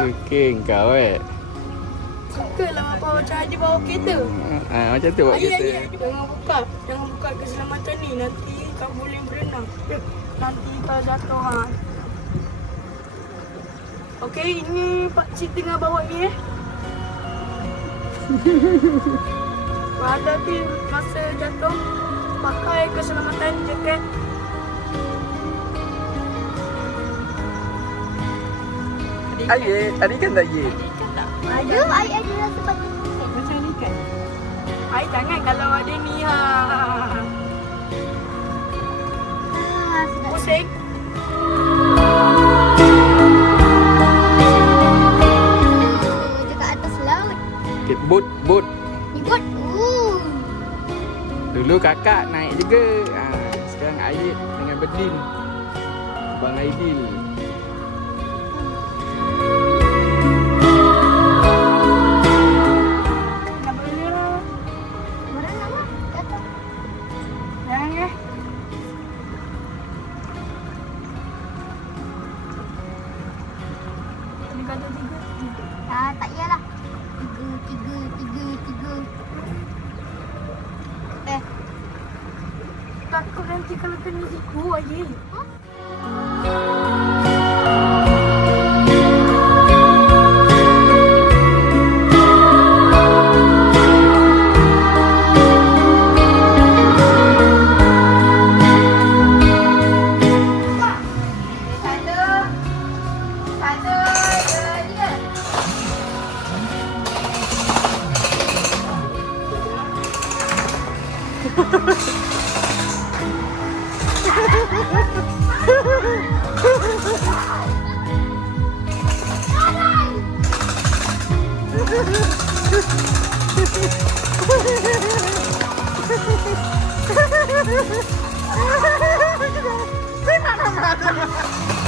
Suking kau eh. suka lah bawa cahaya di bawah kereta. Ah, macam tu Ayah, kita. ayah, jangan buka. Jangan buka keselamatan ni. Nanti kau boleh berenang. Nanti kau jatuh. Ha. Okey, ini Pak Cik tengah bawa ni eh. Hadapi masa jatuh, pakai keselamatan jaket. Ayat, tadi kan tak ayat. Ada, Air ada rasa batu. Macam ni kan? Ai jangan kalau ada ni ha. Ah. Pusing. Okay, boat, boat. Ni bot. Uh. Dulu kakak naik juga. Ah, sekarang Ayat dengan Berdin. Abang Aidil. тигу, тигу, тигу. Е. Так, коли тікали, ти не зікує. Ha ha ha ha!